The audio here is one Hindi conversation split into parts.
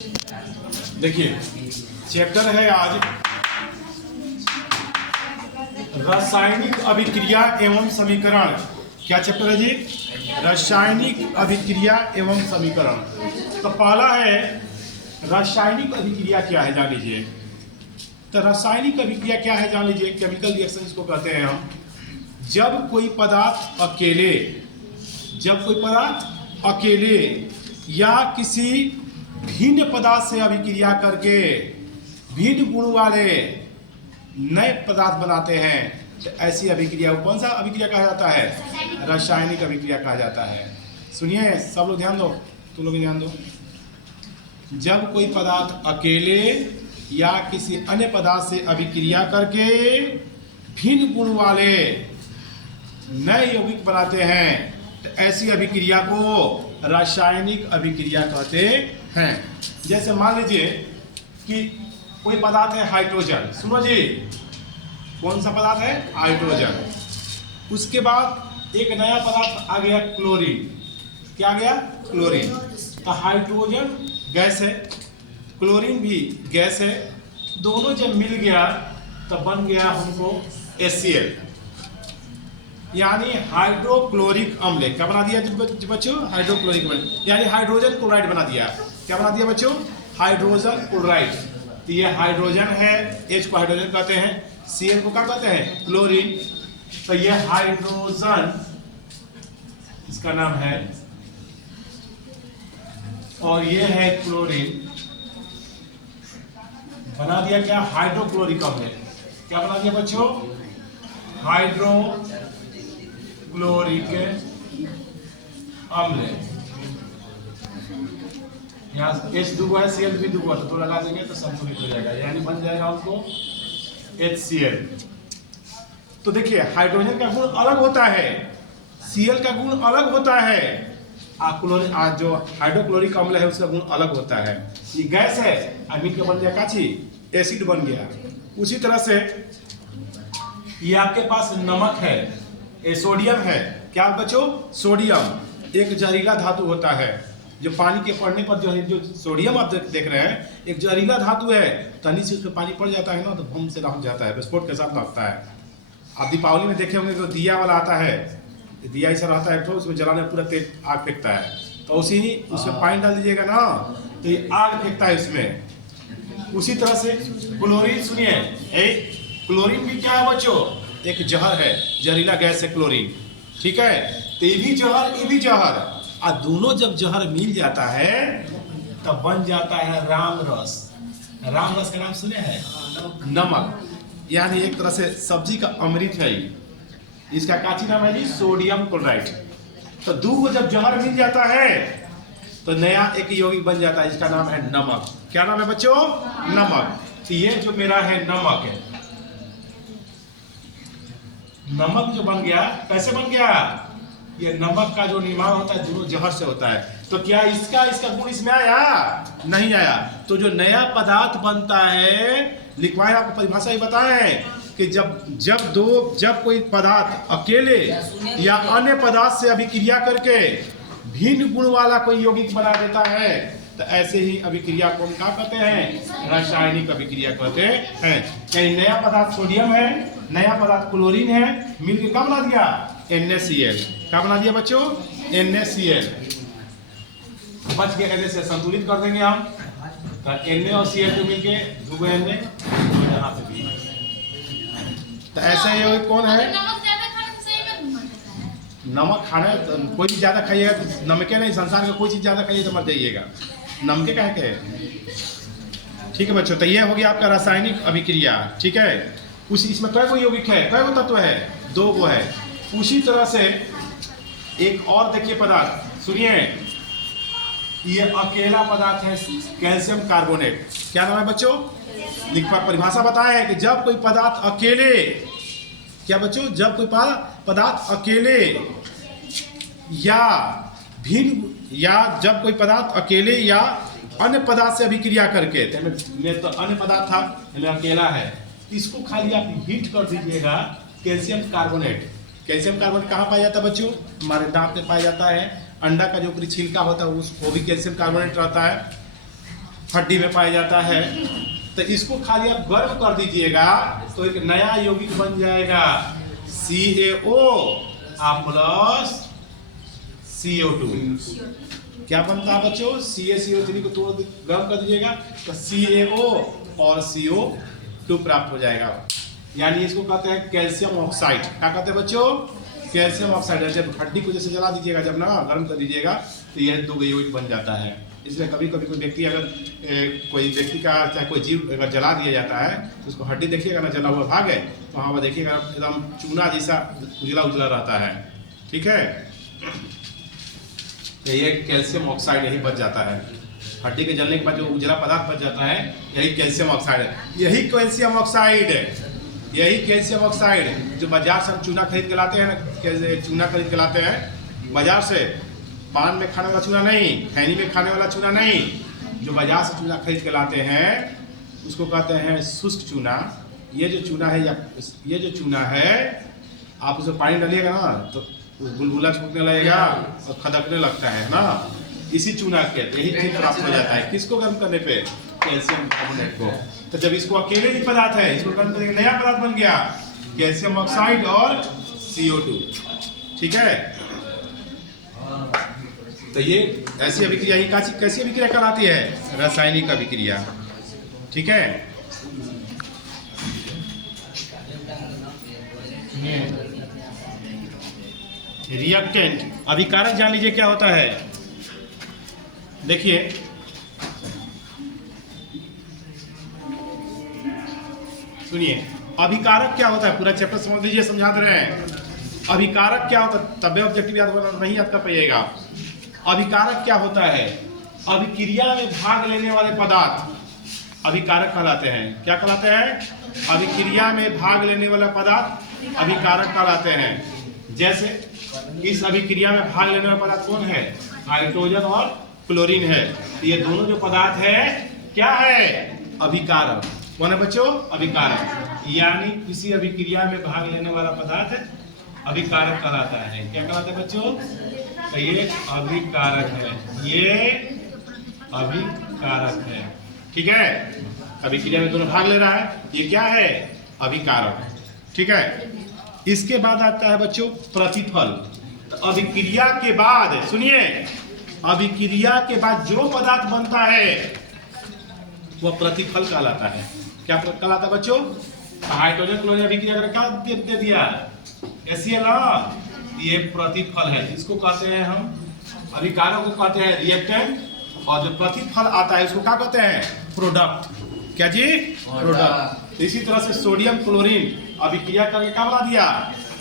देखिए चैप्टर है आज रासायनिक अभिक्रिया एवं समीकरण। क्या चैप्टर है जी? रासायनिक अभिक्रिया एवं समीकरण। तो पहला है रासायनिक अभिक्रिया क्या है, जान लीजिए। तो रासायनिक अभिक्रिया क्या है जान लीजिए। केमिकल रिएक्शन इसको कहते हैं हम। जब कोई पदार्थ अकेले या किसी भिन्न पदार्थ से अभिक्रिया करके भिन्न गुण वाले नए पदार्थ बनाते हैं, तो ऐसी अभिक्रिया को कौन सा अभिक्रिया कहा जाता है? रासायनिक अभिक्रिया कहा जाता है। सुनिए सब लोग ध्यान दो, तुम लोग ध्यान दो। जब कोई पदार्थ अकेले या किसी अन्य पदार्थ से अभिक्रिया करके भिन्न गुण वाले नए यौगिक बनाते हैं, तो ऐसी अभिक्रिया को रासायनिक अभिक्रिया कहते हैं। जैसे मान लीजिए कि कोई पदार्थ है हाइड्रोजन। सुनो जी, कौन सा पदार्थ है? हाइड्रोजन। उसके बाद एक नया पदार्थ आ गया क्लोरीन। क्या आ गया? क्लोरीन। तो हाइड्रोजन गैस है, क्लोरीन भी गैस है, दोनों जब मिल गया तो बन गया हमको HCl, यानी हाइड्रोक्लोरिक अम्ल। क्या बना दिया बच्चों? हाइड्रोक्लोरिक अम्ल, यानी हाइड्रोजन क्लोराइड बना दिया। क्या बना दिया बच्चों? Hydrogen chloride. तो ये हाइड्रोजन है, H को हाइड्रोजन कहते हैं, Cl को क्या कहते हैं? क्लोरीन। तो ये हाइड्रोजन इसका नाम है और ये है क्लोरीन। बना दिया क्या? हाइड्रोक्लोरिक अम्ल। क्या बना दिया बच्चों? हाइड्रोक्लोरिक अम्ल। यहाँ H दुगो है, Cl भी दुगो है, तो दो लगा देंगे तो संतुलित हो जाएगा, यानी बन जाएगा हमको HCl। तो देखिए हाइड्रोजन का गुण अलग होता है, Cl का गुण अलग होता है, क्लोरीन जो हाइड्रोक्लोरिक अम्ल है उसका गुण अलग होता है। ये गैस है, मिल के बन गया काची, एसिड बन गया। उसी तरह से ये आपके पास नमक है, सोडियम है। क्या बच्चों? सोडियम एक जहरीला धातु होता है, जो पानी के पड़ने पर जो सोडियम आप देख रहे हैं, एक जहरीला धातु है। तनी से उसमें पानी पड़ जाता है ना, तो बम से लग जाता है, विस्फोट के साथ लगता है। आप दीपावली में देखे होंगे तो दिया वाला आता है, दिया ऐसा रहता है, तो उसमें जलाने पूरा तेज आग फेंकता है, तो उसमें पानी डाल दीजिएगा ना, तो ये आग फेंकता है इसमें। उसी तरह से क्लोरीन, सुनिए क्लोरीन भी क्या है बच्चों? एक जहर है, जहरीला गैस है क्लोरीन। ठीक है, तो ये भी जहर, ये भी जहर, और दोनों जब जहर मिल जाता है तब बन जाता है राम रस। राम रस का नाम सुने हैं? नमक, यानी एक तरह से सब्जी का अमृत है। इसका काची नाम है जी सोडियम क्लोराइड। तो दो जब जहर मिल जाता है तो नया एक यौगिक बन जाता है, इसका नाम है नमक। क्या नाम है बच्चों? नमक। तो ये जो मेरा है नमक है, नमक जो बन गया, कैसे बन गया? ये नमक का जो निर्माण होता है दोनों जहर से होता है। तो क्या इसका गुण इसमें आया? नहीं आया। तो जो नया पदार्थ बनता है, लिखवाए आपको परिभाषा ही बताएं कि जब कोई पदार्थ अकेले या अन्य पदार्थ से अभिक्रिया करके भिन्न गुण वाला कोई यौगिक बना देता है, तो ऐसे ही अभिक्रिया को हम क्या कहते हैं? रासायनिक अभिक्रिया कहते हैं। यानी नया पदार्थ सोडियम है, नया पदार्थ क्लोरीन है, मिलकर क्या बना दिया? NaCl। क्या बना दिया बच्चों? NaCl। बच गया Na से संतुलित कर देंगे हम, तो Na और Cl को मिलके दुगो Na, यहाँ पे भी। तो ऐसा ये कौन है? नमक खाने कोई भी ज्यादा खाइएगा तो नमके नहीं, संसार का कोई चीज ज्यादा खाइए तो मर जाइएगा, नमके कहे के है। ठीक है बच्चों, तो ये हो गया आपका रासायनिक अभिक्रिया। ठीक है, उसी इसमें कई गो यौगिक है, कई गो तत्व है? दो गो है। उसी तरह से एक और देखिए पदार्थ, सुनिए, ये अकेला पदार्थ है कैल्शियम कार्बोनेट। क्या नाम है बच्चों? परिभाषा बताएं कि जब कोई पदार्थ अकेले, क्या बच्चों? जब कोई पदार्थ अकेले या जब कोई पदार्थ अकेले या अन्य पदार्थ से अभिक्रिया करके, तो अन्य पदार्थ था, अकेला है, इसको खाली आप हीट कर दीजिएगा, कैल्शियम कार्बोनेट। कैल्शियम कार्बोनेट कहाँ पाया जाता है बच्चों? हमारे दांत में पाया जाता है। अंडा का जो ऊपरी छिलका होता है उसको भी कैल्शियम कार्बोनेट रहता है। हड्डी में पाया जाता है। तो इसको खाली आप गर्म कर दीजिएगा तो एक नया यौगिक बन जाएगा CaO प्लस CO2। क्या बनता है बच्चों? CaCO3 को तोड़ गर्म कर दीजिएगा तो CaO और CO2 प्राप्त हो जाएगा। यानी इसको कहते हैं कैल्शियम ऑक्साइड। क्या कहते हैं बच्चों? Calcium oxide. जब हड्डी को जैसे जला दीजिएगा, जब ना गर्म कर दीजिएगा तो यह 2 यौगिक बन जाता है। इसलिए कभी कभी कोई व्यक्ति अगर कोई व्यक्ति का चाहे कोई जीव अगर जला दिया जाता है तो उसको हड्डी देखिएगा ना, जला हुआ भाग है तो वहाँ पर देखिएगा एकदम चूना जैसा उजला उजला रहता है। ठीक है, तो ये कैल्शियम ऑक्साइड यही बच जाता है। हड्डी के जलने के बाद जो उजला पदार्थ बच जाता है यही कैल्शियम ऑक्साइड है। यही कैल्शियम ऑक्साइड है, यही कैल्शियम ऑक्साइड जो बाजार से हम चूना खरीद के लाते हैं ना, चूना खरीद के लाते हैं बाजार से, पान में खाने वाला चूना नहीं, खैनी में खाने वाला चूना नहीं, जो बाजार से चूना खरीद के लाते हैं उसको कहते हैं शुष्क चूना। ये जो चूना है, या ये जो चूना है, आप उसमें पानी डालिएगा ना तो बुलबुला छूटने लगेगा और खदकने लगता है ना। इसी चूना के यही चीज प्राप्त हो जाता है। किसको गर्म करने पे? कैल्शियम कार्बोनेट को। तो जब इसको अकेले ही पदार्थ है, इसको गर्म करके नया पदार्थ बन गया कैल्शियम ऑक्साइड और CO2। ठीक है, तो ये ऐसी अभिक्रिया ही कैसी अभिक्रिया कहलाती है? रासायनिक अभिक्रिया। ठीक है, रिएक्टेंट अभिकारक जान लीजिए क्या होता है। देखिए सुनिए, अभिकारक क्या होता है? पूरा चैप्टर समझ लीजिए, समझा दे रहे हैं। अभिकारक क्या होता है? तब ऑब्जेक्टिव याद होना नहीं याद कर पाइएगा। अभिकारक क्या होता है? अभिक्रिया में भाग लेने वाले पदार्थ अभिकारक कहलाते हैं। क्या कहलाते हैं? अभिक्रिया में भाग लेने वाला पदार्थ अभिकारक कहलाते हैं। जैसे इस अभिक्रिया में भाग लेने वाला पदार्थ कौन है? हाइड्रोजन और क्लोरीन है। ये दोनों जो पदार्थ है क्या है? अभिकारक। कौन है बच्चों? अभिकारक। यानी किसी अभिक्रिया में भाग लेने वाला पदार्थ अभिकारक कहलाता है। क्या कहलाता है बच्चों? तो ये अभिकारक है, ये अभिकारक है। ठीक है, अभिक्रिया में दोनों भाग ले रहा है, ये क्या है? अभिकारक। ठीक है, इसके बाद आता है बच्चों प्रतिफल। तो अभिक्रिया के बाद सुनिए, अभिक्रिया के बाद जो पदार्थ बनता है वह प्रतिफल कहलाता है। क्या कहलाता है बच्चों? हाइड्रोजन क्लोरीन अभिक्रिया करके क्या दे दिया? HCl। ये प्रतिफल है, इसको कहते हैं हम, अभिकारक को कहते हैं रिएक्टेंट, और जो प्रतिफल आता है उसको क्या कहते हैं? प्रोडक्ट। क्या जी? प्रोडक्ट। इसी तरह से सोडियम क्लोरीन अभिक्रिया करके क्या बना दिया?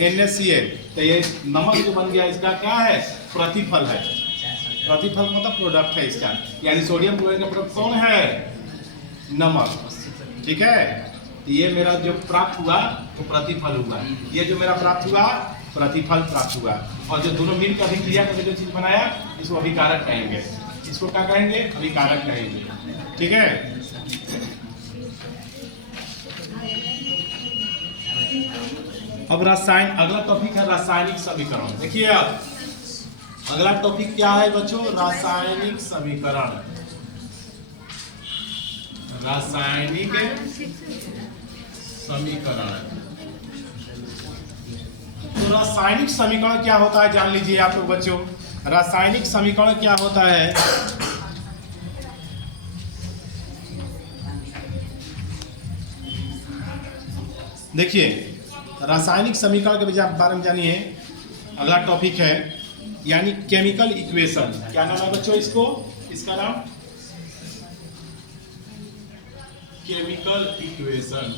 NaCl। तो ये नमक जो बन गया इसका क्या है? प्रतिफल है। प्रतिफल मतलब प्रोडक्ट है इसका। यानी सोडियम क्लोरीन का प्रोडक्ट कौन है? नमक। ठीक है, ये मेरा जो प्राप्त हुआ वो प्रतिफल हुआ। ये जो मेरा प्राप्त हुआ प्रतिफल प्राप्त हुआ। और जो दोनों मिलकर अभिक्रिया करके जो चीज बनाया इसको अभिकारक कहेंगे। इसको क्या कहेंगे? अभिकारक कहेंगे। ठीक है, अब रसायन, अगला टॉपिक है रासायनिक समीकरण। देखिए अब अगला टॉपिक क्या है बच्चों? रासायनिक समीकरण। रासायनिक समीकरण। तो रासायनिक समीकरण क्या होता है जान लीजिए आप लोग बच्चों। रासायनिक समीकरण क्या होता है? देखिए, रासायनिक समीकरण के बारे में जानिए। अगला टॉपिक है यानी केमिकल इक्वेशन। क्या नाम है बच्चों इसको? इसका नाम केमिकल इक्वेशन।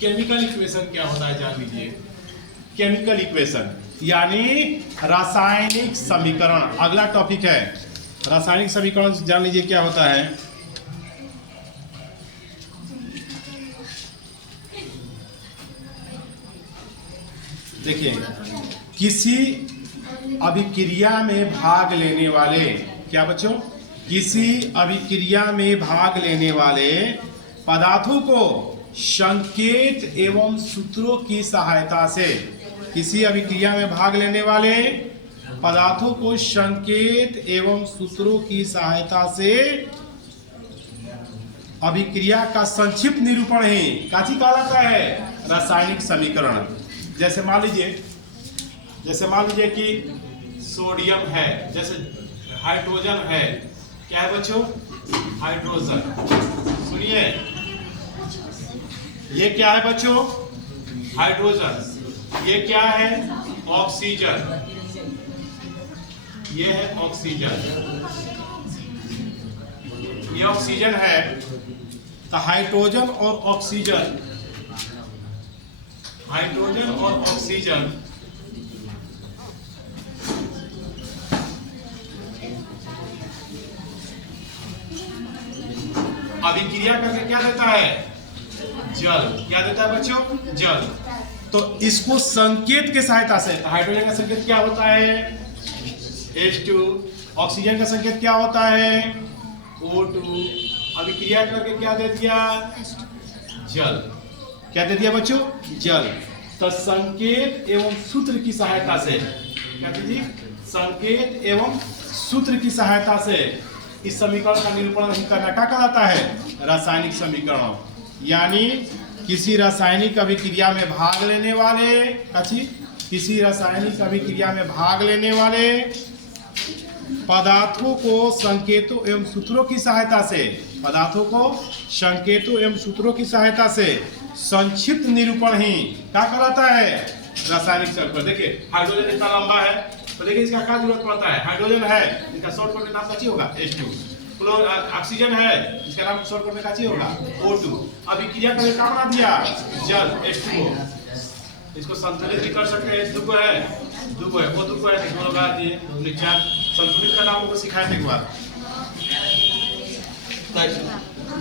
केमिकल इक्वेशन क्या होता है जान लीजिए। केमिकल इक्वेशन यानी रासायनिक समीकरण। अगला टॉपिक है रासायनिक समीकरण। जान लीजिए क्या होता है। देखिए, किसी अभिक्रिया में भाग लेने वाले, क्या बच्चों? किसी अभिक्रिया में भाग लेने वाले पदार्थों को संकेत एवं सूत्रों की सहायता से, किसी अभिक्रिया में भाग लेने वाले पदार्थों को संकेत एवं सूत्रों की सहायता से अभिक्रिया का संक्षिप्त निरूपण ही काची कहलाता है? रासायनिक समीकरण। जैसे मान लीजिए कि सोडियम है, जैसे हाइड्रोजन है, क्या है बच्चों? हाइड्रोजन। सुनिए, ये क्या है बच्चों? हाइड्रोजन। ये क्या है? ऑक्सीजन। ये है ऑक्सीजन। ये ऑक्सीजन है। तो हाइड्रोजन और ऑक्सीजन, अभिक्रिया करके क्या देता है? जल। क्या देता है बच्चों? जल। तो इसको संकेत के सहायता से, हाइड्रोजन का संकेत क्या होता है? H2। ऑक्सीजन का संकेत क्या होता है? O2। अभिक्रिया करके क्या दे दिया? जल। क्या दे दिया बच्चों? जल। तो संकेत एवं सूत्र की सहायता से, क्या दीजिए? संकेत एवं सूत्र की सहायता से इस समीकरण का निरूपण करना क्या कहलाता है? रासायनिक समीकरण। यानी किसी रासायनिक अभिक्रिया में भाग लेने वाले, किसी रासायनिक अभिक्रिया में भाग लेने वाले पदार्थों को संकेतों एवं सूत्रों की सहायता से, संक्षिप्त निरूपण ही क्या कहलाता है? रासायनिक समीकरण। देखिए हाइड्रोजन इतना लंबा है, तो देखिए इसका क्या जरूरत पड़ता है? हाइड्रोजन है, इसका शॉर्टकट में नाम क्या होगा? H2। ऑक्सीजन है, इसका नाम शॉर्टकट में क्या होगा? O2। अभिक्रिया करके क्या बना दिया? जल, H2O। इसको संतुलित भी कर सकते हैं। H2 है, O2 है, दोनों लगा दिए। संतुलित का नाम को सिखाए थे एक बार।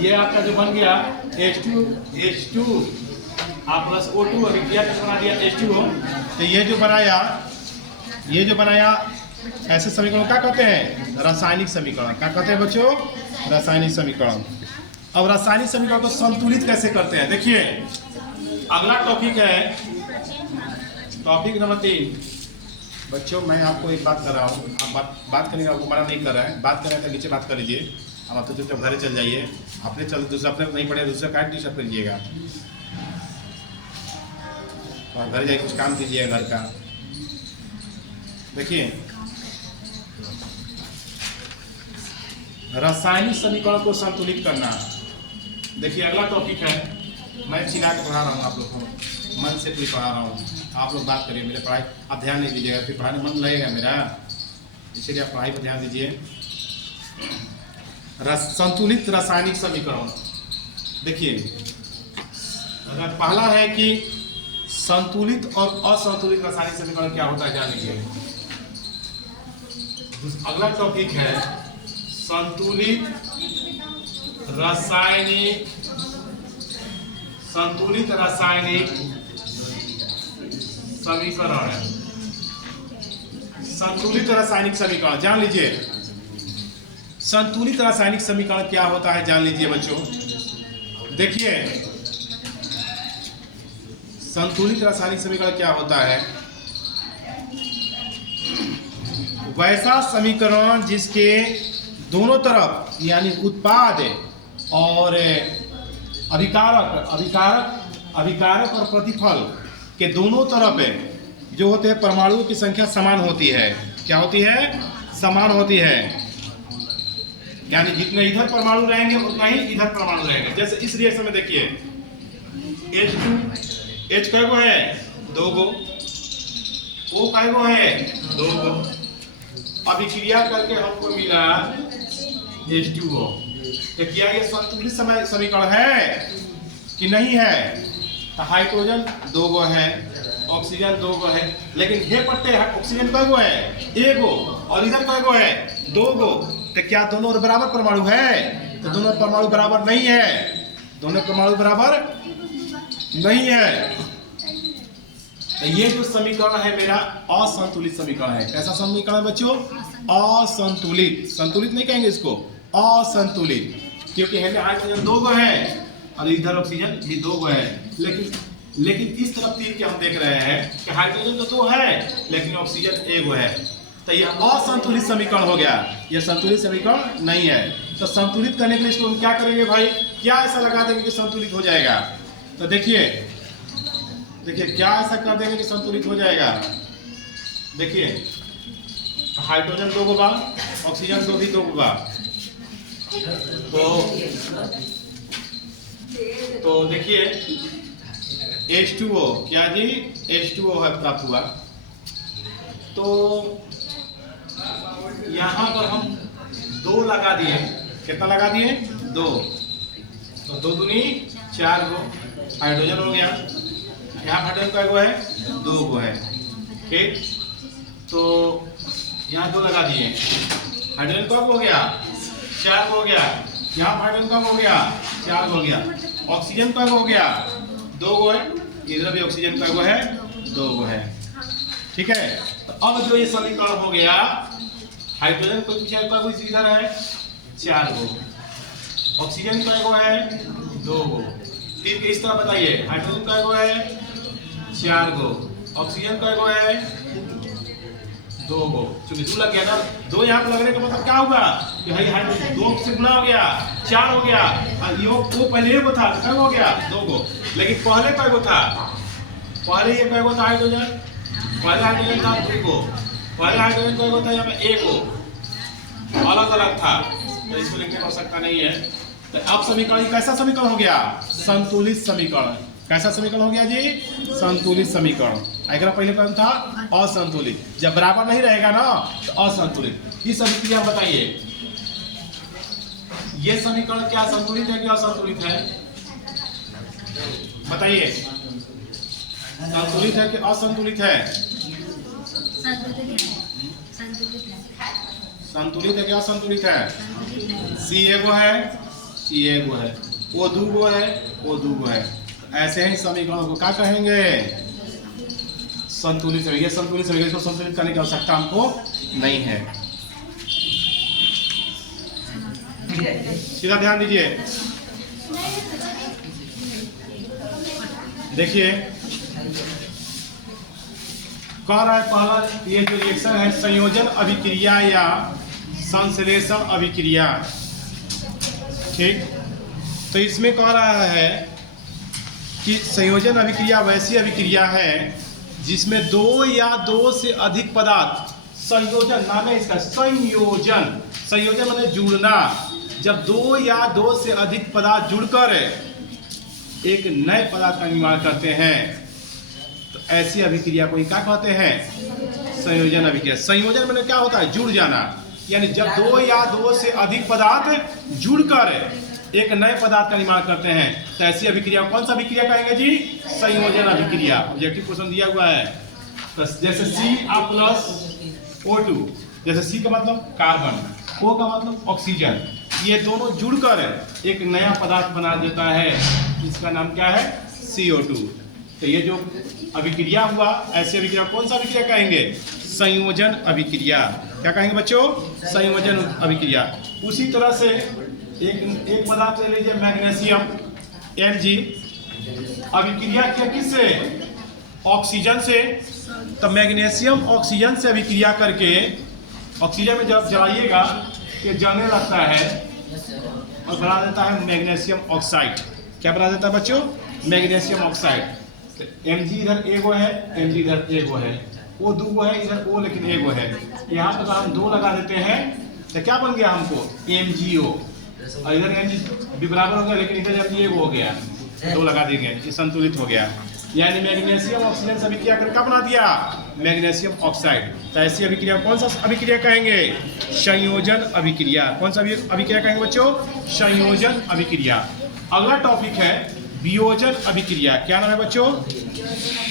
ये आपका जो बन गया H2 प्लस O2, अभिक्रिया का बना दिया H2O। तो ये जो बनाया ऐसे समीकरण क्या कहते हैं? रासायनिक समीकरण। क्या कहते हैं बच्चों? रासायनिक समीकरण। अब रासायनिक समीकरण को संतुलित कैसे करते हैं? देखिए अगला टॉपिक है, टॉपिक नंबर 3। बच्चों मैं आपको एक बात कर रहा हूँ, आप बात करने का आपको मना नहीं कर रहा है। बात करने का नीचे बात कर लीजिए। अब तो चुपचाप घर चल जाइए। अपने दूसरा अपने नहीं पढ़े, दूसरा का डिस्टर्ब कर लीजिएगा। घर जाइए, कुछ काम कीजिए घर का। देखिए रासायनिक समीकरण को संतुलित करना। देखिए अगला टॉपिक है, मैं चिल्ला के पढ़ा रहा हूँ, आप लोग को मन से भी पढ़ा रहा हूँ। आप लोग बात करिए, मेरे पढ़ाई आप ध्यान नहीं दीजिएगा, फिर पढ़ाने मन लगेगा मेरा, इसीलिए आप पढ़ाई पर ध्यान दीजिए। संतुलित रासायनिक समीकरण। देखिए पहला है कि संतुलित और असंतुलित रासायनिक समीकरण क्या होता है जान लीजिए। अगला टॉपिक है संतुलित रासायनिक समीकरण। संतुलित रासायनिक समीकरण जान लीजिए। संतुलित रासायनिक समीकरण क्या होता है जान लीजिए बच्चों। देखिए संतुलित रासायनिक समीकरण क्या होता है? वैसा समीकरण जिसके दोनों तरफ यानी उत्पाद और अभिकारक और प्रतिफल के दोनों तरफ जो होते हैं परमाणुओं की संख्या समान होती है। क्या होती है? समान होती है। यानी जितने इधर परमाणु रहेंगे उतना ही इधर परमाणु रहेंगे। जैसे इस रिएक्शन में देखिए H कै गो है? 2 गो। O कै गो है? 2 गो। अभिक्रिया करके हमको मिला H2O। तो क्या ये संतुलित समीकरण है कि नहीं है? तो हाइड्रोजन 2 गो है, ऑक्सीजन 2 गो है, लेकिन हे पट्टे ऑक्सीजन कै गो है? 1 गो। और इधर कै गो है? 2 गो। तो क्या दोनों बराबर परमाणु है? तो दोनों परमाणु बराबर नहीं है। दोनों परमाणु बराबर नहीं है। तो ये जो समीकरण है मेरा असंतुलित समीकरण है। कैसा समीकरण है बच्चों? असंतुलित। संतुलित नहीं कहेंगे इसको, असंतुलित। क्योंकि हाइड्रोजन 2 गो है और इधर ऑक्सीजन भी 2 गो है। लेकिन इस तरफ तीर के हम देख रहे हैं कि हाइड्रोजन तो 2 है लेकिन ऑक्सीजन 1 गो है। तो ये असंतुलित समीकरण हो गया, ये संतुलित समीकरण नहीं है। तो संतुलित करने के लिए इसको हम क्या करेंगे भाई, क्या ऐसा लगा देंगे कि संतुलित हो जाएगा। तो देखिए क्या ऐसा कर देंगे कि संतुलित हो जाएगा। देखिए हाइड्रोजन 2 गो बा, ऑक्सीजन 2 भी 2 गो बा, तो देखिए H2O क्या जी, H2O है प्राप्त हुआ। तो यहाँ पर हम 2 लगा दिए, कितना लगा दिए 2, तो 2 दूनी 4 गो हाइड्रोजन हो गया। यहाँ हाइड्रोजन का गो है 2 गो है, ठीक। तो यहाँ 2 लगा दिए, हाइड्रोजन कब हो गया 4 हो गया। यहाँ हाइड्रोजन कब हो गया 4 हो गया। ऑक्सीजन कब हो गया 2 गो है, इधर भी ऑक्सीजन कब है 2 गो है, ठीक है। तो अब जो ये समीकरण हो गया, हाइड्रोजन को पीछे का कोई इधर है 4 गो, ऑक्सीजन का गो है 2 गो। फिर इस तरह बताइए, हाइड्रोजन का गो है 4 गो, ऑक्सीजन का गो है 2 गो। चूंकि 2 लग गया ना, 2 यहाँ पे लगने का मतलब क्या होगा कि भाई हाइड्रोजन 2 से गुना हो गया 4 हो गया, और ये वो पहले को था कब हो गया 2 गो, लेकिन पहले कब गो था, पहले ये कब गो था हाइड्रोजन, पहले हाइड्रोजन था 2 गो, पहले हाइड्रोजन कब गो था यहाँ पे 1 गो, अलग अलग था, तो इसको लिखने की आवश्यकता नहीं है। तो अब समीकरण कैसा समीकरण हो गया, संतुलित समीकरण। कैसा समीकरण हो गया जी, संतुलित समीकरण। अगर पहले कौन था असंतुलित, जब बराबर नहीं रहेगा ना तो असंतुलित। इस अभिक्रिया बताइए, ये समीकरण क्या संतुलित है कि असंतुलित है, बताइए। संतुलित है कि असंतुलित है, संतुलित है कि असंतुलित है। सी एगो है, सी एगो है, ओ 2 गो है, ओ 2 गो है। ऐसे ही समीकरणों को क्या कहेंगे, संतुलित है। ये संतुलित है, इसको संतुलित करने की आवश्यकता हमको नहीं है। सीधा ध्यान दीजिए, देखिए कह रहा है पहला ये जो रिएक्शन है संयोजन अभिक्रिया या संश्लेषण अभिक्रिया, ठीक। तो इसमें कह रहा है कि संयोजन अभिक्रिया वैसी अभिक्रिया है जिसमें 2 या 2 से अधिक पदार्थ, संयोजन नाम है इसका, संयोजन। संयोजन माने जुड़ना, जब 2 या 2 से अधिक पदार्थ जुड़कर एक नए पदार्थ का निर्माण करते हैं, तो ऐसी अभिक्रिया को क्या कहते हैं, संयोजन अभिक्रिया। संयोजन माने क्या होता है, जुड़ जाना, यानी जब 2 या 2 से अधिक पदार्थ जुड़कर एक नए पदार्थ का निर्माण करते हैं, तो ऐसी अभिक्रिया कौन सा अभिक्रिया कहेंगे जी, संयोजन अभिक्रिया। ऑब्जेक्टिव क्वेश्चन दिया हुआ है, तो जैसे CR+O2, जैसे C का मतलब कार्बन, O का मतलब ऑक्सीजन, ये दोनों जुड़कर एक नया पदार्थ बना देता है, इसका नाम क्या है, CO2। तो ये जो अभिक्रिया हुआ, ऐसी अभिक्रिया कौन सा अभिक्रिया कहेंगे, संयोजन अभिक्रिया। क्या कहेंगे बच्चों, संयोजन अभिक्रिया। उसी तरह से एक पदार्थ ले लीजिए मैग्नीशियम Mg, अभिक्रिया क्या किससे, ऑक्सीजन से। तो मैग्नीशियम ऑक्सीजन से अभिक्रिया करके, ऑक्सीजन में जब जलाइएगा ये जलने लगता है और बना देता है मैग्नीशियम ऑक्साइड। क्या बना देता है बच्चों, मैग्नीशियम ऑक्साइड। तो Mg इधर एगो है, Mg इधर एगो है, O 2 गो है, इधर O लेकिन एगो है। यहाँ पर हम 2 लगा देते हैं, तो क्या बन गया हमको, MgO, और इधर Mg भी बराबर हो गया, लेकिन इधर जब एगो हो गया, 2 लगा देंगे, ये संतुलित हो गया। यानी मैग्नीशियम ऑक्सीजन से अभिक्रिया करके क्या बना दिया, मैग्नीशियम ऑक्साइड। तो ऐसी अभिक्रिया कौन सा अभिक्रिया कहेंगे, संयोजन अभिक्रिया। कौन सा अभिक्रिया कहेंगे बच्चों, संयोजन अभिक्रिया। अगला टॉपिक है वियोजन अभिक्रिया। क्या नाम है बच्चों,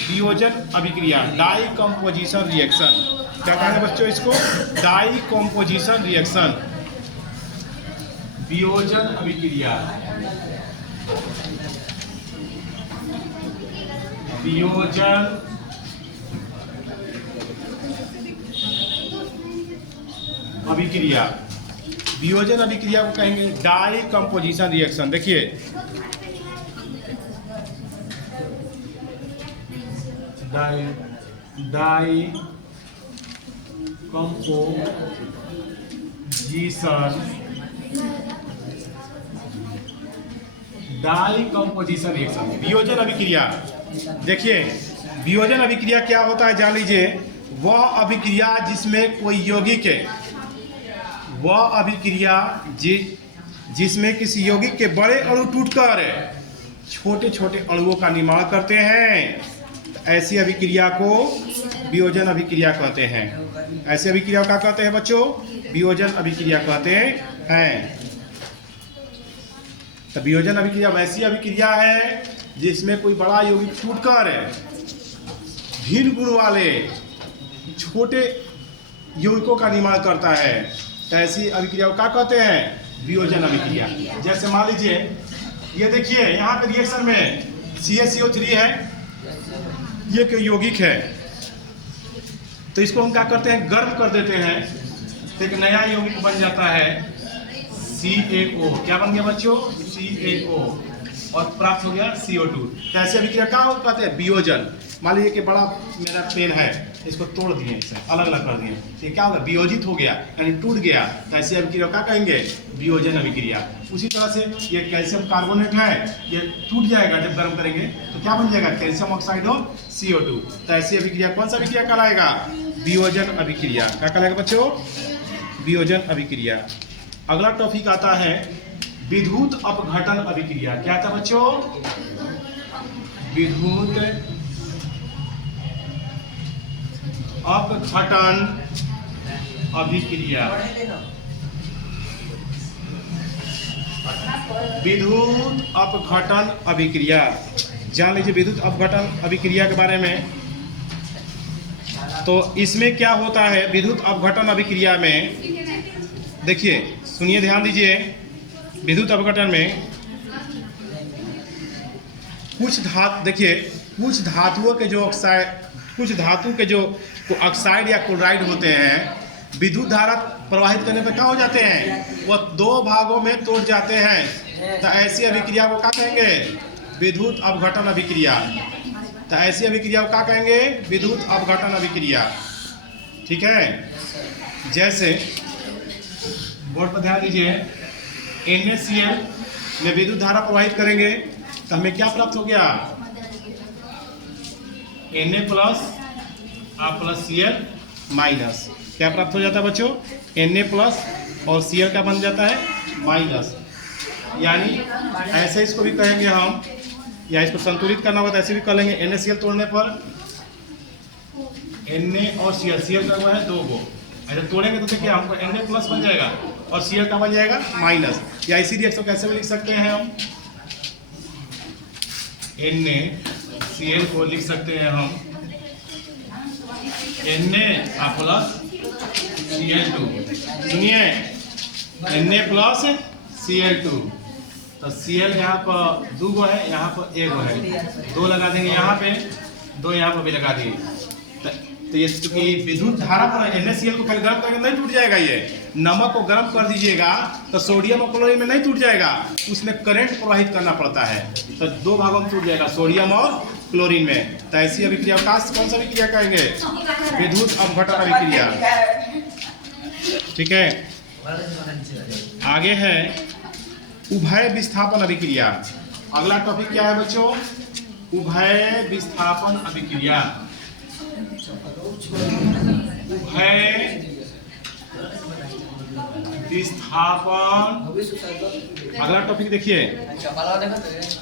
वियोजन अभिक्रिया, डाई कंपोजिशन रिएक्शन। क्या कहेंगे बच्चों इसको, डाई कंपोजिशन रिएक्शन, वियोजन अभिक्रिया। वियोजन अभिक्रिया, वियोजन अभिक्रिया को कहेंगे डाई कंपोजिशन रिएक्शन। देखिए decomposition decomposition reaction, वियोजन अभिक्रिया। देखिए वियोजन अभिक्रिया क्या होता है जान लीजिए, वह अभिक्रिया जिसमें कोई यौगिक है, वह अभिक्रिया जिसमें किसी यौगिक के बड़े अणु टूटकर छोटे छोटे अणुओं का निर्माण करते हैं, ऐसी अभिक्रिया को वियोजन अभिक्रिया कहते हैं। ऐसी अभिक्रिया को क्या कहते हैं बच्चों? वियोजन अभिक्रिया कहते हैं। तो वियोजन अभिक्रिया वैसी अभिक्रिया है जिसमें कोई बड़ा यौगिक टूटकर भिन्न गुण वाले छोटे यौगिकों का निर्माण करता है, तो ऐसी अभिक्रिया को क्या कहते हैं? वियोजन अभिक्रिया। जैसे मान लीजिए ये देखिए यहाँ पे रिएक्शन में CaCO3 है, ये कोई यौगिक है, तो इसको हम क्या करते हैं? गर्म कर देते हैं, तो एक नया यौगिक बन जाता है CaO। क्या बन गया बच्चों? CaO, और प्राप्त हो गया CO2। तो ऐसे अभिक्रिया क्या कहते हैं? वियोजन। मान लीजिए कि बड़ा मेरा पेन है, इसको तोड़ दिए, इसे अलग अलग कर दिए, तो क्या होगा? वियोजित हो गया, यानी टूट गया। तो ऐसी अभिक्रिया क्या कहेंगे? वियोजन अभिक्रिया। उसी तरह से ये कैल्शियम कार्बोनेट है, ये टूट जाएगा जब गर्म करेंगे, तो क्या बन जाएगा? कैल्शियम ऑक्साइड और CO2। तो ऐसी अभिक्रिया कौन सा अभिक्रिया कहलाएगा? वियोजन अभिक्रिया। क्या कहलाएगा बच्चों? वियोजन अभिक्रिया। अगला टॉपिक आता है विद्युत अपघटन अभिक्रिया। क्या था बच्चों? विद्युत अपघटन अभिक्रिया। विद्युत अपघटन अभिक्रिया जान लीजिए। विद्युत अपघटन अभिक्रिया के बारे में, तो इसमें क्या होता है? विद्युत अपघटन अभिक्रिया में देखिए, सुनिए, ध्यान दीजिए। विद्युत अपघटन में कुछ धातुओं के जो ऑक्साइड, कुछ धातु के जो ऑक्साइड या क्लोराइड होते हैं, विद्युत धारा प्रवाहित करने पर क्या हो जाते हैं? वह दो भागों में टूट जाते हैं। तो ऐसी अभिक्रिया को क्या कहेंगे? विद्युत अपघटन अभिक्रिया। तो ऐसी अभिक्रिया को क्या कहेंगे? विद्युत अपघटन अभिक्रिया। ठीक है। जैसे बोर्ड पर ध्यान दीजिए, NaCl में विद्युत धारा प्रवाहित करेंगे तो हमें क्या प्राप्त हो गया? Na plus plus Cl minus. क्या प्राप्त हो जाता है बच्चों? Na प्लस और Cl क्या बन जाता है? माइनस। यानी ऐसे इसको भी कहेंगे हम, या इसको संतुलित करना होगा तो ऐसे भी कर लेंगे। NaCl तोड़ने पर Na और Cl का हुआ है 2 गो, ऐसे तोड़ेंगे तो देखिए हमको Na प्लस बन जाएगा और Cl का बन जाएगा माइनस। या इसी रिएक्शन कैसे भी लिख सकते हैं हम? NaCl को लिख सकते हैं हम Na प्लस Cl2। सुनिए, Na प्लस Cl2। तो Cl यहाँ पर 2 गो है, यहाँ पर 1 गो है, 2 लगा देंगे यहाँ पे, 2 यहाँ पर भी लगा देंगे। तो ये चूंकि विद्युत धारा पर NaCl को गर्म करके नहीं टूट जाएगा। ये नमक को गर्म कर दीजिएगा तो सोडियम और क्लोरीन में नहीं टूट जाएगा, उसमें करंट प्रवाहित करना पड़ता है, तो 2 भागों में टूट जाएगा, सोडियम और क्लोरीन में। तो ऐसी अभिक्रिया कौन सा अभिक्रिया कहेंगे? विद्युत अपघटन अभिक्रिया। ठीक है। आगे है उभय विस्थापन अभिक्रिया। अगला टॉपिक क्या है बच्चों? उभय विस्थापन अभिक्रिया। उभय विस्थापन। अगला टॉपिक देखिए,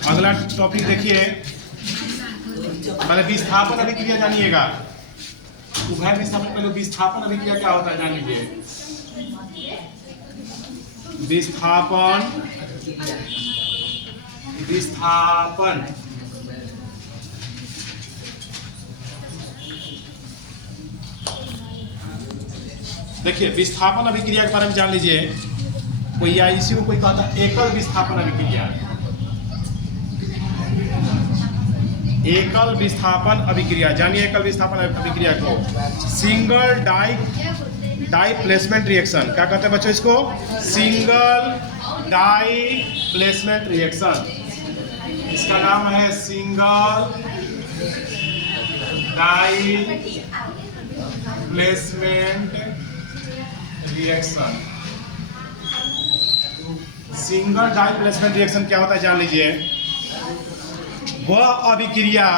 अगला टॉपिक देखिए, पहले विस्थापन अभिक्रिया जानिएगा। उभय विस्थापन, पहले विस्थापन अभिक्रिया क्या होता है जान लीजिए। विस्थापन, विस्थापन देखिए, विस्थापन अभिक्रिया के बारे में जान लीजिए। कोई या इसी को कोई कहता है एकल विस्थापन अभिक्रिया। एकल विस्थापन अभिक्रिया जानिए। एकल विस्थापन अभिक्रिया को सिंगल डाई प्लेसमेंट रिएक्शन क्या कहते हैं बच्चों? इसको सिंगल डाई प्लेसमेंट रिएक्शन। इसका नाम है single displacement reaction. Single displacement reaction क्या होता है जान लीजिए। वह अभिक्रिया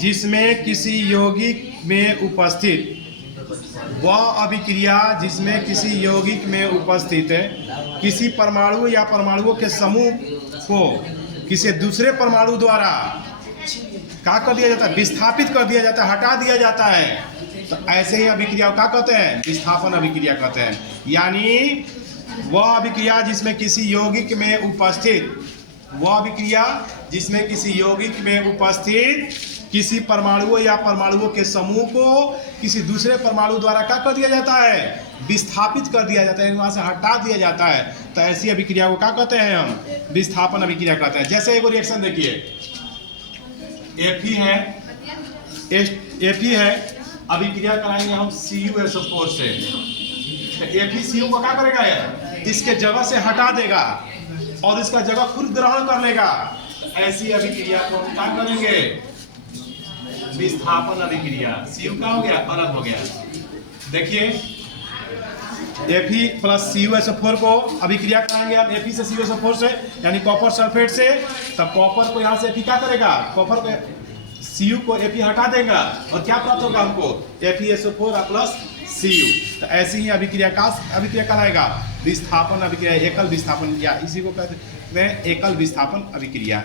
जिसमें किसी यौगिक में उपस्थित किसी परमाणु या परमाणुओं के समूह को किसी दूसरे परमाणु द्वारा क्या कर दिया जाता है, विस्थापित कर दिया जाता है, हटा दिया जाता है। तो ऐसे ही अभिक्रिया क्या कहते हैं, विस्थापन अभिक्रिया कहते हैं। यानी वह अभिक्रिया जिसमें किसी यौगिक में उपस्थित किसी परमाणुओं या परमाणुओं के समूह को किसी दूसरे परमाणु द्वारा क्या कर दिया जाता है, विस्थापित कर दिया जाता है, वहां से हटा दिया जाता है। तो ऐसी अभिक्रिया को क्या कहते हैं, हम विस्थापन अभिक्रिया कहते हैं। जैसे एक रिएक्शन देखिए, Fe है, अभिक्रिया कराएंगे हम CuSO4 से। तो FeCu को क्या करेगा, इसके जगह से हटा देगा और इसका जगह खुद ग्रहण कर लेगा। ऐसी अभिक्रिया को हम क्या करेंगे, विस्थापन अभिक्रिया। Cu क्या हो गया, अलग हो गया। देखिए Fe प्लस CuSO4 को अभिक्रिया कराएंगे हम Fe से CuSO4 से, यानी कॉपर सल्फेट से। तब कॉपर को यहाँ से Fe क्या करेगा, कॉपर को Cu को Fe हटा देगा और क्या प्राप्त होगा हमको, FeSO4 प्लस Cu। तो ऐसी ही अभिक्रिया कराएगा विस्थापन अभिक्रिया, एकल विस्थापन, या इसी को कहते हैं एकल विस्थापन अभिक्रिया।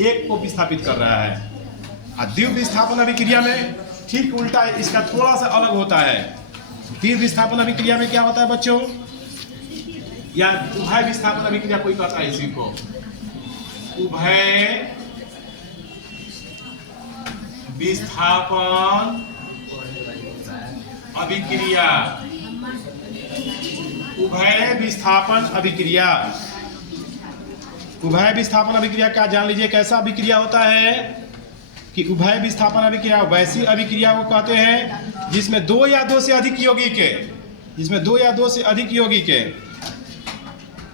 एक को विस्थापित कर रहा है। द्वितीय विस्थापन अभिक्रिया में ठीक उल्टा है, इसका थोड़ा सा अलग होता है। द्वितीय विस्थापन अभिक्रिया में क्या होता है बच्चों, या उभय विस्थापन अभिक्रिया कोई कहता है इसी को, उभय विस्थापन अभिक्रिया। उभय विस्थापन अभिक्रिया क्या जान लीजिए, कैसा अभिक्रिया होता है कि उभय विस्थापन अभिक्रिया वैसी अभिक्रिया को कहते हैं जिसमें दो या दो से अधिक यौगिक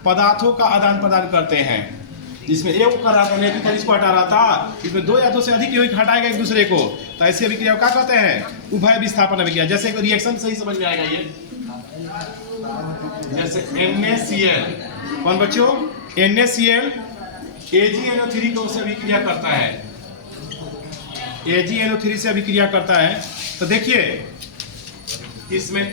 पदार्थों का आदान प्रदान करते हैं। जिसमें एक कर रहा था, नेकी इसको हटा रहा था, इसमें दो या दो से अधिक यौगिक हटाएगा एक दूसरे को। तो ऐसी अभिक्रिया क्या कहते हैं, उभय विस्थापन अभिक्रिया। जैसे रिएक्शन सही समझ में आएगा ये, जैसे NaCl, कौन बच्चों, NaCl AgNO3 को से अभिक्रिया करता है, AgNO3 से अभिक्रिया करता है। तो देखिए इसमें Na,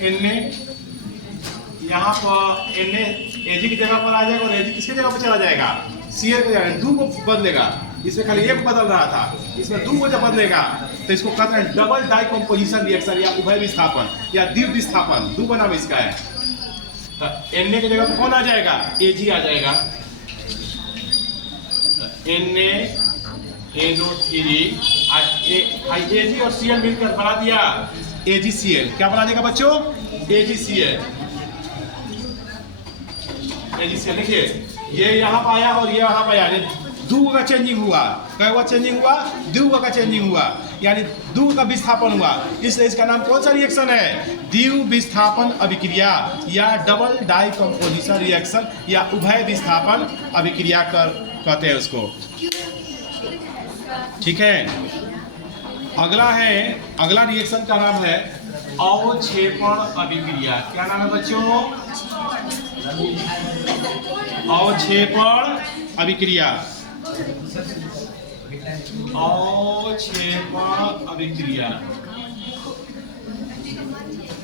यहाँ पर Na Ag की जगह पर आ जाएगा और Ag किसके जगह पर चला जाएगा, Cl को जाएगा, दो को बदलेगा। इसमें खाली एक बदल रहा था, इसमें दो को जब बदलेगा तो इसको कहते हैं डबल डाइकम्पोजिशन रिएक्शन या उभय विस्थापन या द्वितीय विस्थापन, दो नाम इसका है। तो Na की जगह पर कौन आ जाएगा, Ag आ जाएगा। NaNO3 Ag और Cl मिलकर बना दिया AgCl। क्या बना देगा बच्चों, AgCl। देखिए ये यहाँ पर आया और ये यहाँ पर आया, दो का चेंजिंग हुआ, क्या चेंजिंग हुआ, दो का चेंजिंग हुआ, यानी दो का विस्थापन हुआ। इसलिए इसका नाम कौन सा रिएक्शन है, द्वितीय विस्थापन अभिक्रिया या डबल डाइकम्पोजिशन रिएक्शन या उभय विस्थापन अभिक्रिया कहते हैं उसको। ठीक है, अगला रिएक्शन का नाम है अवक्षेपण अभिक्रिया। क्या नाम है बच्चों, अवक्षेपण अभिक्रिया।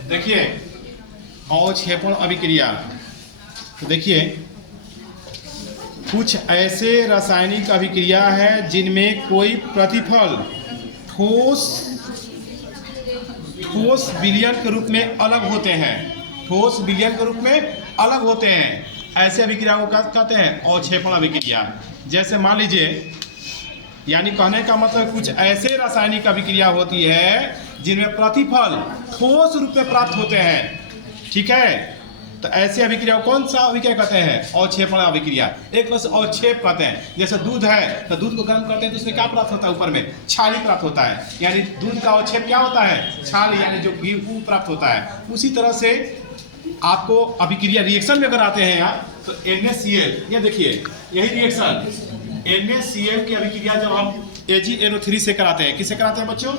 देखिए अवक्षेपण अभिक्रिया, तो देखिए कुछ ऐसे रासायनिक अभिक्रिया है जिनमें कोई प्रतिफल ठोस विलयन के रूप में अलग होते हैं। ऐसे अभिक्रिया को कहते हैं अवक्षेपण अभिक्रिया। जैसे मान लीजिए, यानी कहने का मतलब कुछ ऐसे रासायनिक अभिक्रिया होती है जिनमें प्रतिफल ठोस रूप में प्राप्त होते हैं। ठीक है, तो ऐसे अभिक्रिया को कौन सा अभिक्रिया कहते हैं, अवक्षेपण अभिक्रिया। एक तरह से अवक्षेप कहते हैं। जैसे दूध है तो दूध को गर्म करते हैं तो उसमें क्या प्राप्त होता है, ऊपर में छाली प्राप्त होता है, यानी दूध का अवक्षेप क्या होता है, छाली, यानी जो घी वो प्राप्त होता है। उसी तरह से आपको अभिक्रिया रिएक्शन में अगर आते हैं यहाँ, तो NaCl, ये देखिए यही रिएक्शन NaCl की अभिक्रिया जब हम AgNO3 से कराते हैं, किससे कराते हैं बच्चों,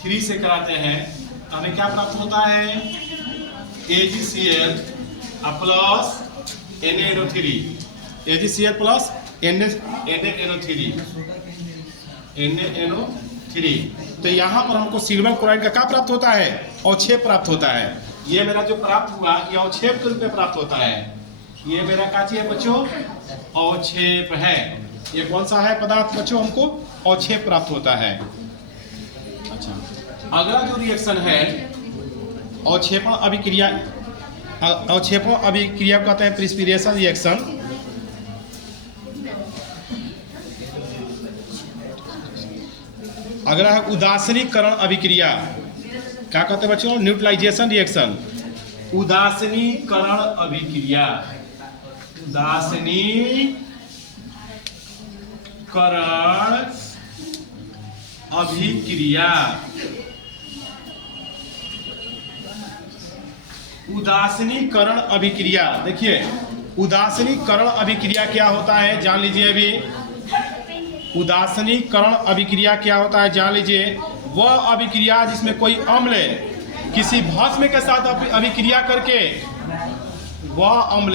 3 से कराते हैं तो हमें क्या प्राप्त होता है, AgCl plus NaNO3, AgCl plus NaNO3। तो यहाँ पर हमको सिल्वर क्लोराइड का क्या प्राप्त होता है, अवक्षेप प्राप्त होता है। ये मेरा जो प्राप्त हुआ ये अवक्षेप के रूप में प्राप्त होता है। ये मेरा क्या चीज है बच्चों, अवक्षेप है। ये कौन सा है पदार्थ बच्चों, हमको अवक्षेप प्राप्त होता है। अच्छा, अगला जो रिएक्शन है अवक्षेपण अभिक्रिया, अवक्षेपण अभिक्रिया को कहते हैं प्रिस्पिरेशन रिएक्शन। अगला है उदासीनीकरण अभिक्रिया, क्या कहते हैं बच्चों, न्यूट्रलाइजेशन रिएक्शन। उदासीनीकरण अभिक्रिया, उदासीनीकरण अभिक्रिया, उदासीनीकरण अभिक्रिया। देखिए उदासीनीकरण अभिक्रिया क्या होता है जान लीजिए। अभी उदासीनीकरण अभिक्रिया क्या होता है जान लीजिए। वह अभिक्रिया जिसमें कोई अम्ल किसी भस्म के साथ अभिक्रिया करके, वह अम्ल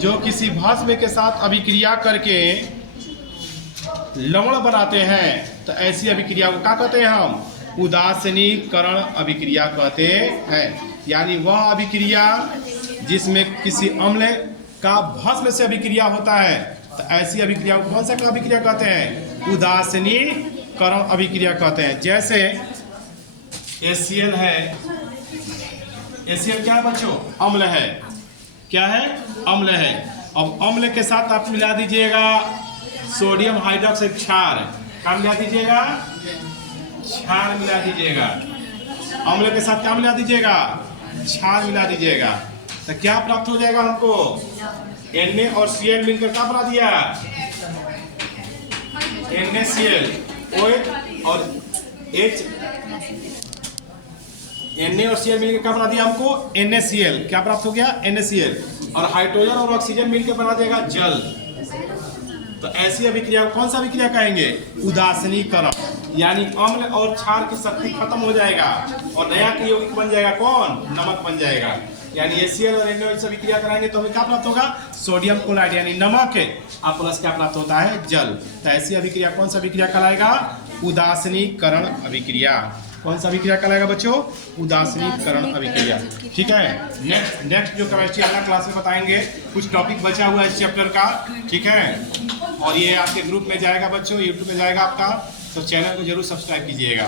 जो किसी भस्म के साथ अभिक्रिया करके लवण बनाते हैं, तो ऐसी अभिक्रिया को क्या कहते हैं हम, उदासीनीकरण अभिक्रिया कहते हैं। यानी वह अभिक्रिया जिसमें किसी अम्ल का भस्म से अभिक्रिया होता है, तो ऐसी अभिक्रिया को कौन सा अभिक्रिया कहते हैं, उदासीनीकरण अभिक्रिया कहते हैं। जैसे HCl है, HCl क्या है बच्चों, अम्ल है। क्या है, अम्ल है। अब अम्ल के साथ आप मिला दीजिएगा सोडियम हाइड्रोक्साइड क्षार। क्या मिला दीजिएगा, क्षार मिला दीजिएगा। अम्ल के साथ क्या मिला दीजिएगा, क्षार मिला दीजिएगा। तो क्या प्राप्त हो जाएगा हमको, Na और Cl मिलकर क्या बना दिया, NaCl। और H, Na और Cl मिलकर क्या बना दिया हमको, NaCl। क्या प्राप्त हो गया, NaCl। और हाइड्रोजन और ऑक्सीजन मिलकर बना देगा जल। तो ऐसी अभिक्रिया को कौन सा अभिक्रिया कहेंगे, उदासीनीकरण। यानी अम्ल और क्षार की शक्ति खत्म हो जाएगा और नया के यौगिक बन जाएगा कौन, नमक बन जाएगा। यानी HCl और Na से अभिक्रिया कराएंगे तो हमें क्या प्राप्त होगा, सोडियम क्लोराइड यानी नमक है, और प्लस क्या प्राप्त होता है, जल। तो ऐसी अभिक्रिया कौन सा अभिक्रिया कहलाएगा, उदासीनीकरण अभिक्रिया। कौन सा अभिक्रिया कहलाएगा बच्चों, उदासीनीकरण अभिक्रिया। ठीक है, नेक्स्ट जो केमिस्ट्री अगला क्लास में बताएंगे। कुछ टॉपिक बचा हुआ है इस चैप्टर का, ठीक है। और ये आपके ग्रुप में जाएगा बच्चों, यूट्यूब में जाएगा आपका, तो चैनल को जरूर सब्सक्राइब कीजिएगा।